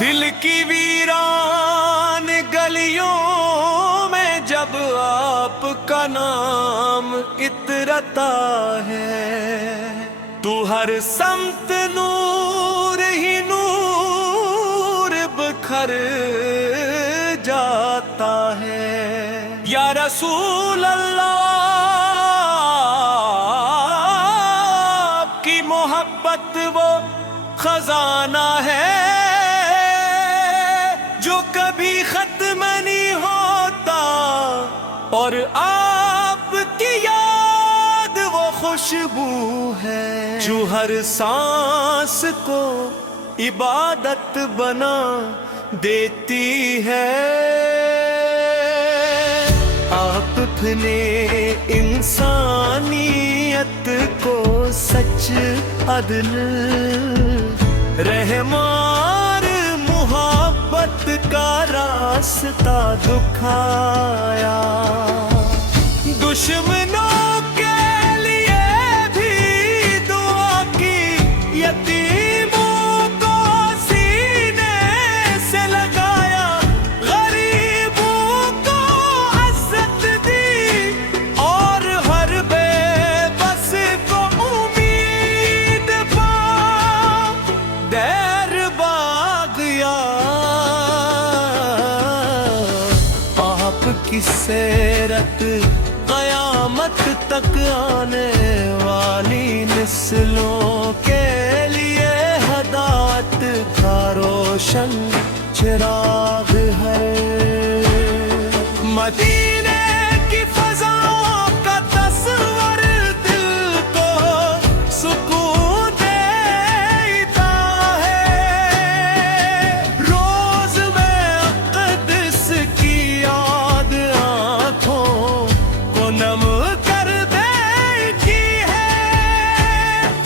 دل کی ویران گلیوں میں جب آپ کا نام اترتا ہے تو ہر سمت نور ہی نور بکھر جاتا ہے یا رسول اللہ آپ کی محبت وہ خزانہ ہے جو کبھی ختم نہیں ہوتا اور آپ کی یاد وہ خوشبو ہے جو ہر سانس کو عبادت بنا دیتی ہے آپ نے انسانیت کو سچ عدل رحمان محبت کا راستہ دکھایا دشمنوں کے لیے بھی دعا کی یتیموں کو سینے سے لگایا غریبوں کو عزت دی اور ہر بے بس کو امید پا دیر باغیا آپ کی سیرت قیامت تک آنے والی نسلوں کے لیے ہدایت کا روشن چراغ ہے مدینے کی فضاؤں کا تصور دل کو سکون دیتا ہے روز میں اقدس کی یاد آنکھوں کو نم کر دیتی ہے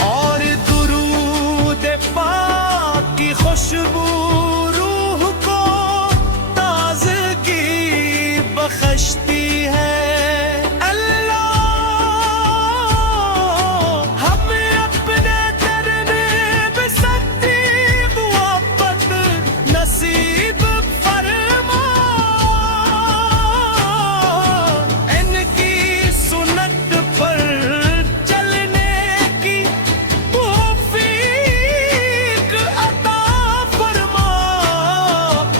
اور درود پاک کی خوشبو روح کو تازگی بخشتی ہے اللہ ہمیں اپنے ترنیب سکتی محبت نصیب فرما ان کی سنت پر چلنے کی توفیق عطا فرما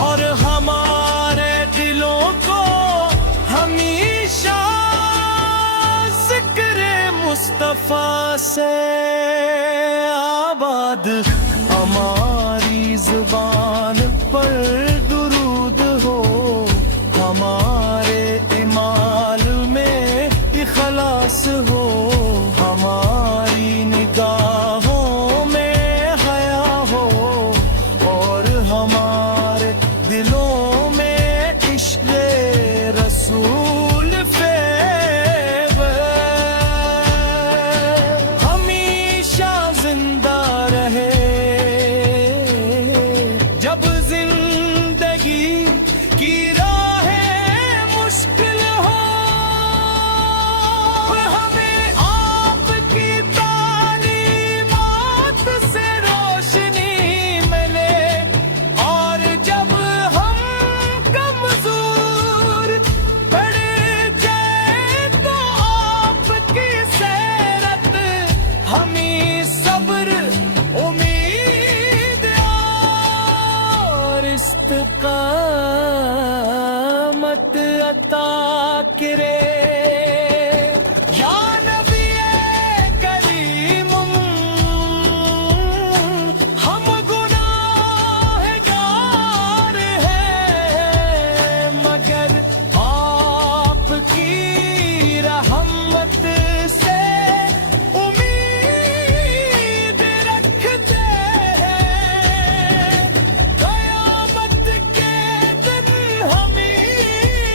اور ہمارے دلوں کو ہمیشہ ذکر مصطفیٰ سے آباد ہماری زبان پر درود ہو ہمارے اعمال میں اخلاص ہو ہماری نگاہوں میں حیا ہو اور ہمارے دلوں میں عشق رسول فیض ہمیشہ زندہ رہے جب زندگی کی راہیں مشکل ہو ہمیں آپ کی تعلیمات سے روشنی ملے اور جب ہم کمزور پڑ جائیں تو آپ کی سیرت ہمیں صبر امید اور استقامت عطا کرے یا نبی کریم ہم گناہگار ہیں مگر آپ کی رحمت سے امید رکھتے ہیں قیامت کے دن ہمیں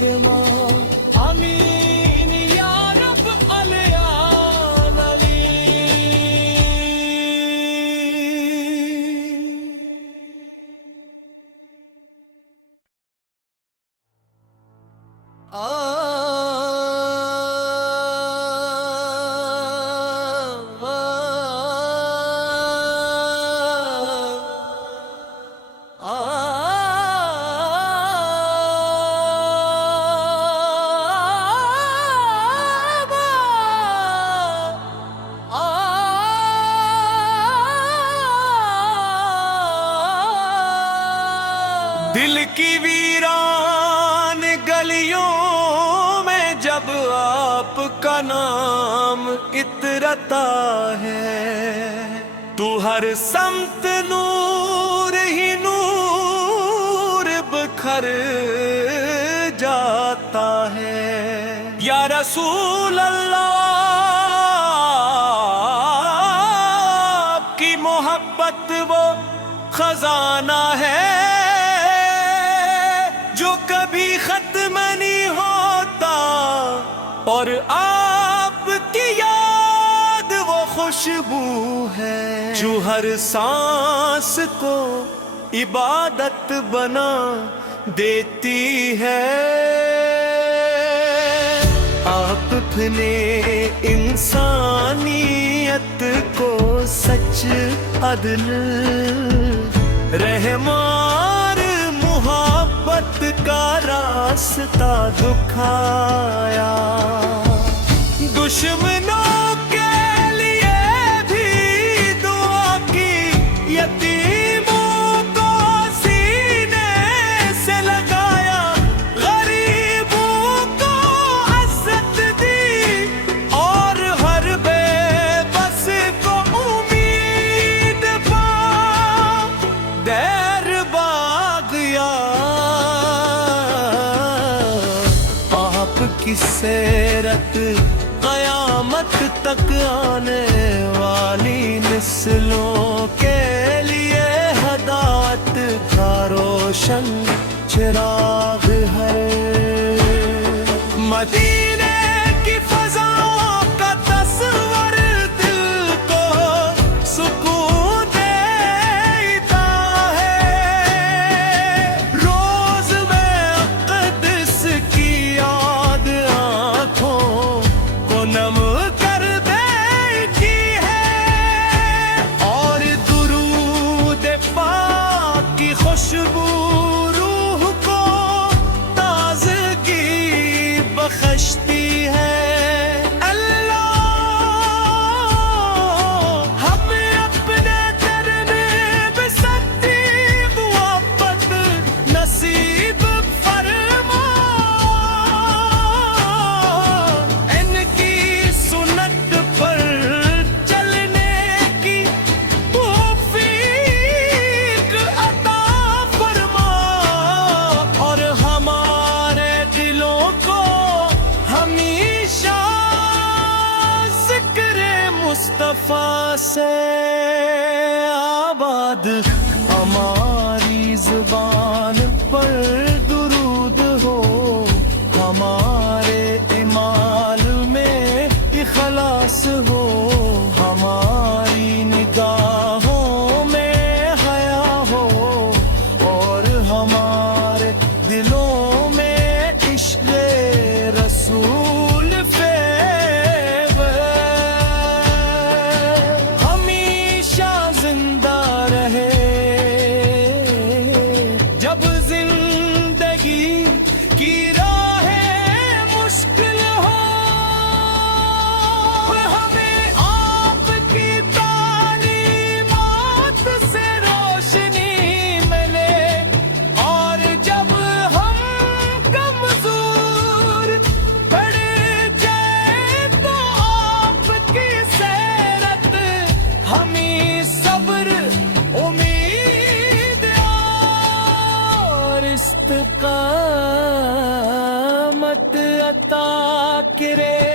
فرما آمین یا رب علیان علی دل کی ویران گلیوں میں جب آپ کا نام اترتا ہے تو ہر سمت نور ہی نور بکھر جاتا ہے یا رسول اللہ آپ کی محبت وہ خزانہ ہے جو کبھی ختم نہیں ہوتا اور آپ کی یاد وہ خوشبو ہے جو ہر سانس کو عبادت بنا دیتی ہے آپ نے انسانیت کو سچ عدل رحمان محبت کا راستہ دکھایا دشمنوں کے لیے بھی دعا کی یتیموں کو سینے سے لگایا غریبوں کو عزت دی اور ہر بے بس کو امید پا دیر کی سیرت قیامت تک آنے والی نسلوں کے لیے ہدایت کا روشن چراغ ہے مدینے کی فضاؤں کا تصور دل کو سکون دیتا ہے روز میں قدس کی نم کر دیتی ہے اور درود پاک کی خوشبو روح کو تازگی بخشتی ہے اللہ ہمیں اپنے ترنیب صدیق محبت نصیب فرما مصطفیٰ سے آباد ہماری زبان پر درود ہو ہمارے اعمال میں اخلاص ہو ہماری نگاہوں میں حیا ہو اور ہمارے دلوں میں عشق رسول استقامت عطا کرے